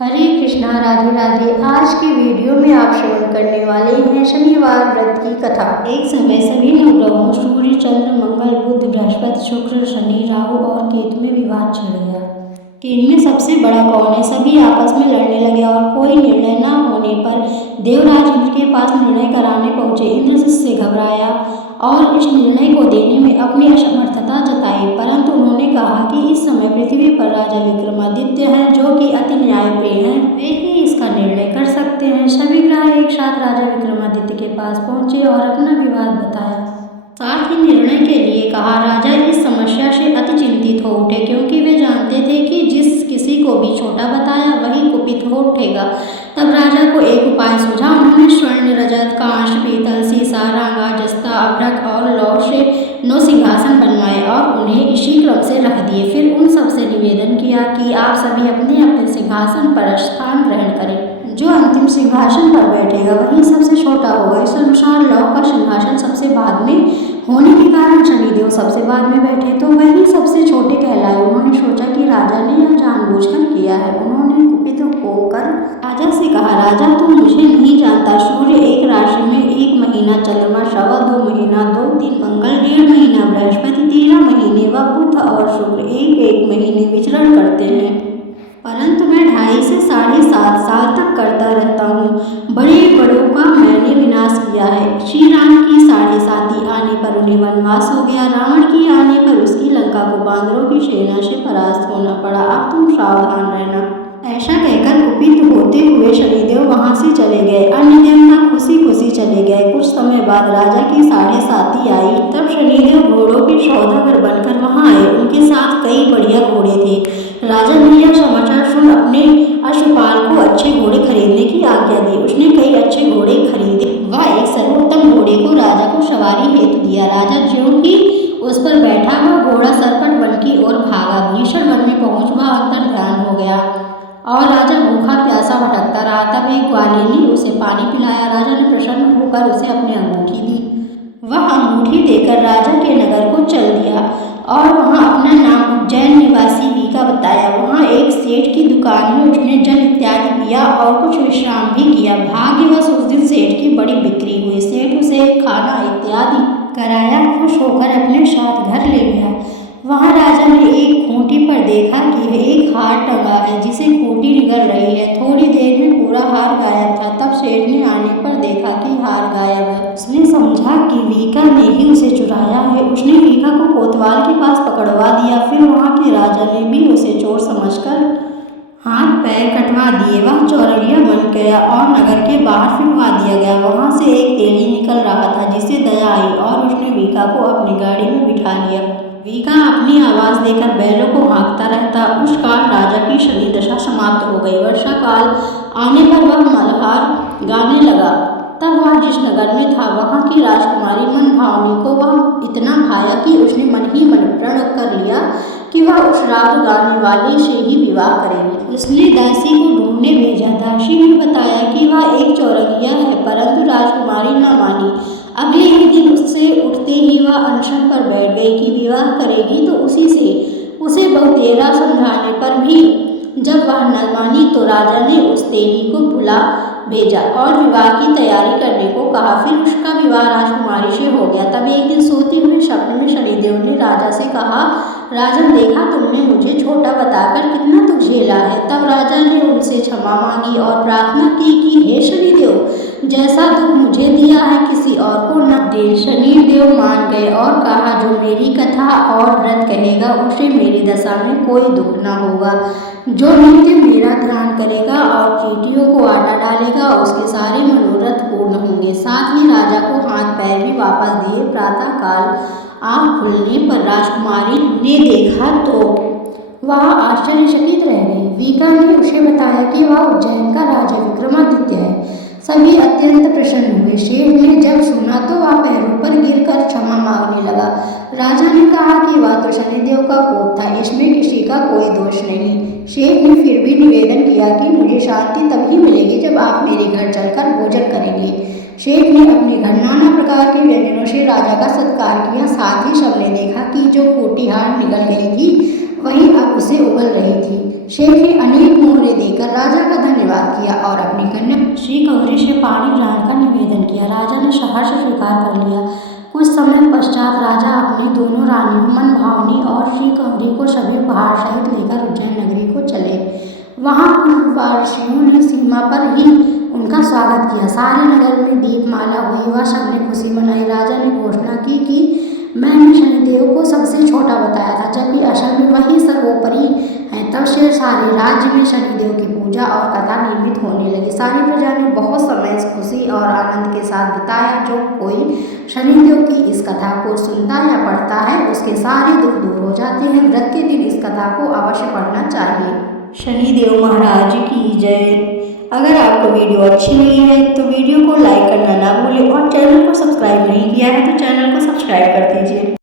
हरे कृष्णा, राधे राधे। आज की वीडियो में आप श्रवण करने वाले हैं शनिवार व्रत की कथा। एक समय सभी नवग्रहों सूर्य, चंद्र, मंगल, बुध, बृहस्पति, शुक्र, शनि, राहु और केतु में विवाद छिड़ गया कि इनमें सबसे बड़ा कौन है। सभी आपस में लड़ने लगे और कोई निर्णय न होने पर देवराज इंद्र के पास निर्णय कराने पहुंचे। इंद्र से घबराया और इस निर्णय को देने में अपनी असमर्थता जताई, परंतु उन्होंने कहा कि इस समय पृथ्वी पर राजा विक्रमादित्य हैं, जो कि अति न्यायप्रिय हैं। वे ही इसका निर्णय कर सकते हैं। सभी ग्रह एक साथ राजा विक्रमादित्य के पास पहुंचे और अपना विवाद बताया, साथ ही निर्णय के लिए कहा। राजा इस समस्या से अति चिंतित हो उठे, क्योंकि वे जानते थे कि जिस किसी को भी छोटा बताया वही कुपित हो उठेगा। तब राजा को एक उपाय सूझा। उन्होंने स्वर्ण, रजत, कांच, पीतल, सीसा, रांगा, जस्ता, अभ्रक और लौह से 9 सिंहासन बनवाए और उन्हें इसी क्रम से रख दिए। फिर उन सबसे निवेदन किया कि आप सभी अपने अपने सिंहासन पर स्थान ग्रहण करें। जो अंतिम सिंहासन पर बैठेगा वही सबसे छोटा होगा। इस अनुसार लौह का सिंहासन सबसे बाद में होने के कारण शनिदेव सबसे बाद में बैठे, तो वही सबसे छोटे कहलाए। उन्होंने सोचा कि राजा ने यह जानबूझकर किया है। उन्होंने कुपित होकर राजा से कहा, राजा तुम मुझे नहीं जानता। सूर्य एक राशि में 1 महीना, चंद्रमा 2.25 महीना, 2-3 मंगल, 1.5 महीना बृहस्पति, 13 महीने व बुध और शुक्र 1-1 महीने विचरण करते हैं, परंतु मैं 2.5 से 7.5 साल तक करता रहता हूँ। बड़े बड़ों का मैंने विनाश किया है। श्री राम की 7.5 आने पर उन्हें वनवास हो गया। रावण की आने पर उसकी लंका को बांदरों की सेना से परास्त होना पड़ा। अब तुम सावधान रहना। ऐसा कहकर कुपित होते हुए शनिदेव वहां से चले गए। अन्य देवता खुशी खुशी चले गए। कुछ समय बाद राजा की 7.5 आई। तब शनिदेव घोड़ों के सौदागर बनकर वहां आए। उनके साथ कई बढ़िया घोड़े थे। राजा ने यह समाचार सुन अपने अश्वपाल को अच्छे घोड़े खरीदने की आज्ञा दी। उसने कई अच्छे घोड़े खरीदे। वह एक सर्वोत्तम घोड़े को राजा को सवारी हेतु दिया। राजा ज्यों ही उस पर बैठा, वह घोड़ा सरपट वन की ओर भागा। भीषण वन में पहुंच वह अंतर्ध्यान हो गया और राजा भूखा प्यासा भटकता रहा। तब एक ग्वालिनी ने उसे पानी पिलाया। राजा ने प्रसन्न होकर उसे अपनी अंगूठी दी। वह अंगूठी देकर राजा के नगर को चल दिया और वहां अपना नाम उज्जैन निवासी वीका बताया। वहां एक सेठ की दुकान में उसने जल इत्यादि पिया और कुछ विश्राम भी किया। भाग्यवश उस दिन सेठ की बड़ी बिक्री हुई। सेठ उसे खाना इत्यादि कराया, खुश होकर अपने साथ घर ले गया। वहां राजा ने एक खूंटी पर देखा कि एक हार टंगा है, जिसे खूंटी निगल रही है। थोड़ी देर में पूरा हार गायब था। तब सेठ ने आने पर देखा कि हार गायब है। उसने समझा कि वीका ने ही उसे चुराया है। उसने वीका को कोतवाल के पास पकड़वा दिया। फिर वहां के राजा ने भी उसे चोर समझकर हाथ पैर कटवा दिए। वह चौरंगिया बन गया और नगर के बाहर फिरवा दिया गया। वहां से एक तेली निकल रहा था, जिसे दया आई और उसने वीका को अपनी गाड़ी में बिठा लिया। वीका अपनी आवाज देकर बैलों को हाँकता रहता। उस काल राजा की शनि दशा समाप्त हो गई। वर्षा काल आने पर वह मल्हार गाने लगा। तब वह जिस नगर में था, वहां की राजकुमारी मनभावनी को वह इतना भाया कि उसने मन ही मन प्रण कर लिया कि वह उस राग गाने वाले से ही विवाह करेगी। उसने दासी को ढूंढने भेजा। दासी ने बताया कि वह एक चौरंगिया है, परंतु राजकुमारी न मानी। अगले ही दिन उससे उठते ही वह अनशन पर बैठ गई कि विवाह करेगी तो उसी से। उसे बहुतेरा समझाने पर भी जब वह न मानी तो राजा ने उस तेली को बुला भेजा और विवाह की तैयारी करने को कहा। फिर उसका विवाह राजकुमारी से हो गया। तब एक दिन सोते हुए सपने में शनिदेव ने राजा से कहा, राजन, देखा तुमने मुझे छोटा बताकर कितना दुख झेला है। तब राजा ने उनसे क्षमा मांगी और प्रार्थना की कि हे शनिदेव, जैसा दुख मुझे दिया है किसी और को न दे। शनिदेव मान गए और कहा, जो मेरी कथा और व्रत कहेगा उसे मेरी दशा में कोई दुख न होगा। जो नित्य मेरा ध्यान करेगा और चींटियों को आटा डालेगा, उसके सारे मनोरथ पूर्ण होंगे। साथ ही राजा को हाथ पैर भी वापस दिए। प्रातः काल आँख खुलने पर राजकुमारी ने देखा तो वह आश्चर्यचकित रह गई। वीका ने उसे बताया कि वह उज्जैन का राजा विक्रमादित्य है। सभी अत्यंत प्रसन्न हुए। शेठ ने जब सुना तो वह पैरों पर गिरकर क्षमा मांगने लगा। राजा ने कहा कि वह तो शनिदेव का कोप था, इसमें किसी का कोई दोष नहीं। शेठ ने फिर भी निवेदन किया कि मुझे शांति तभी मिलेगी जब आप मेरे घर चलकर भोजन करेंगे। शेठ ने अपने घर नाना प्रकार के व्यंजनों से राजा का सत्कार किया। साथ ही सबने देखा कि जो खोटी हार निकल गई थी वही अब उसे उगल रही थी। शेख ने अनेक मोहरे देकर राजा का किया और अपनी कन्या श्री गौरी से पाणी ग्रहण का निवेदन किया। राजा ने सहर्ष स्वीकार कर लिया। कुछ समय पश्चात राजा अपनी दोनों रानियों मनभावनी और श्री गौरी को सभी उपहार सहित लेकर उज्जैन नगरी को चले। वहां पुरवासियों ने सीमा पर ही उनका स्वागत किया। सारे नगर में दीपमाला हुई व सबने खुशी मनाई। राजा ने घोषणा की कि मैंने शनिदेव को सबसे छोटा बताया था, जबकि असल में वही सर्वोपरि है। तब से सारे राज्य में शनिदेव की पूजा और कथा नियमित होने लगी। सारी प्रजा ने बहुत समय खुशी और आनंद के साथ बिताया। जो कोई शनिदेव की इस कथा को सुनता या पढ़ता है, उसके सारे दुख दूर हो जाते हैं। व्रत के दिन इस कथा को अवश्य पढ़ना चाहिए। शनिदेव महाराज की जय। अगर आपको वीडियो अच्छी लगी है तो वीडियो को लाइक करना ना भूलें और चैनल को सब्सक्राइब नहीं किया है तो चैनल को सब्सक्राइब कर दीजिए।